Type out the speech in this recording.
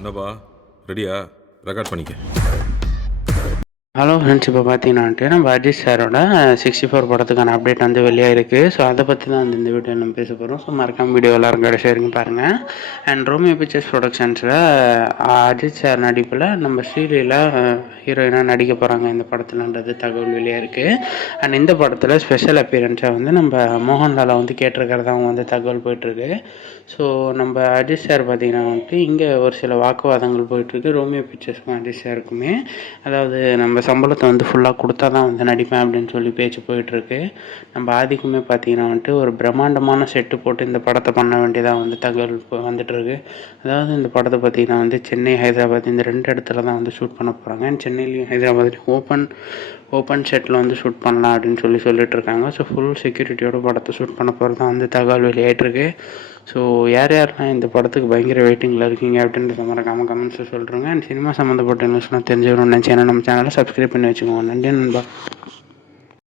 என்னப்பா ரெடியா? ரெக்கார்ட் பண்ணிக்க. ஹலோ ஃப்ரெண்ட்ஸ், இப்போ பார்த்தீங்கன்னா நம்ம அஜித் சாரோட 64 படத்துக்கான அப்டேட் வந்து வெளியாக இருக்குது. ஸோ அதை பற்றி தான் வந்து இந்த வீடியோ நம்ம பேச போகிறோம். ஸோ மறக்காம வீடியோ எல்லாரும் கடைசி வரைக்கும் பாருங்கள். அண்ட் ரோமியோ பிக்சர்ஸ் ப்ரொடக்ஷன்ஸில் அஜித் சார் நடிப்பில் நம்ம ஸ்ரீலீலா ஹீரோயினாக நடிக்க போகிறாங்க இந்த படத்துலன்றது தகவல் வெளியாக இருக்குது. அண்ட் இந்த படத்தில் ஸ்பெஷல் அப்பியரன்ஸாக வந்து நம்ம மோகன்லாலை வந்து கேட்டிருக்கிறதா அவங்க வந்து தகவல் போயிட்டுருக்கு. ஸோ நம்ம அஜித் சார் பார்த்திங்கன்னா வந்துட்டு இங்கே ஒரு சில வாக்குவாதங்கள் போயிட்டுருக்கு ரோமியோ பிக்சர்ஸ்க்கும் அஜித் சாருக்குமே. அதாவது நம்ம சம்பளத்தை வந்து ஃபுல்லாக கொடுத்தா தான் வந்து நடிப்பேன் அப்படின்னு சொல்லி பேச்சு போயிட்டுருக்கு. நம்ம ஆதிக்குமே பார்த்திங்கன்னா வந்துட்டு ஒரு பிரம்மாண்டமான செட்டு போட்டு இந்த படத்தை பண்ண வேண்டியதாக வந்து தகவல் வந்துட்டுருக்கு. அதாவது இந்த படத்தை பார்த்திங்கன்னா வந்து சென்னை, ஹைதராபாத் இந்த 2 இடத்துல தான் வந்து ஷூட் பண்ண போகிறாங்க. அண்ட் சென்னையிலையும் ஹைதராபாத்லையும் ஓப்பன் செட்டில் வந்து ஷூட் பண்ணலாம் அப்படின்னு சொல்லிட்டுருக்காங்க. ஸோ ஃபுல் செக்யூரிட்டியோட படத்தை ஷூட் பண்ண போகிறது தான் வந்து தகவல் வெளியாகிட்டுருக்கு. ஸோ யாரெல்லாம் இந்த படத்துக்கு பயங்கர வெயிட்டிங்கில் இருக்கீங்க அப்படின்றத மறக்காமல் கமெண்ட்ஸில் சொல்கிறேங்க. அண்ட் சினிமா சம்மந்தப்பட்ட நியூஸ்லாம் தெரிஞ்சுக்கணும்னு நினச்சேன்னா நம்ம சேனலை சப்ஸ்கிரைப் பண்ணி வச்சுக்கோங்க. நன்றி நண்பா.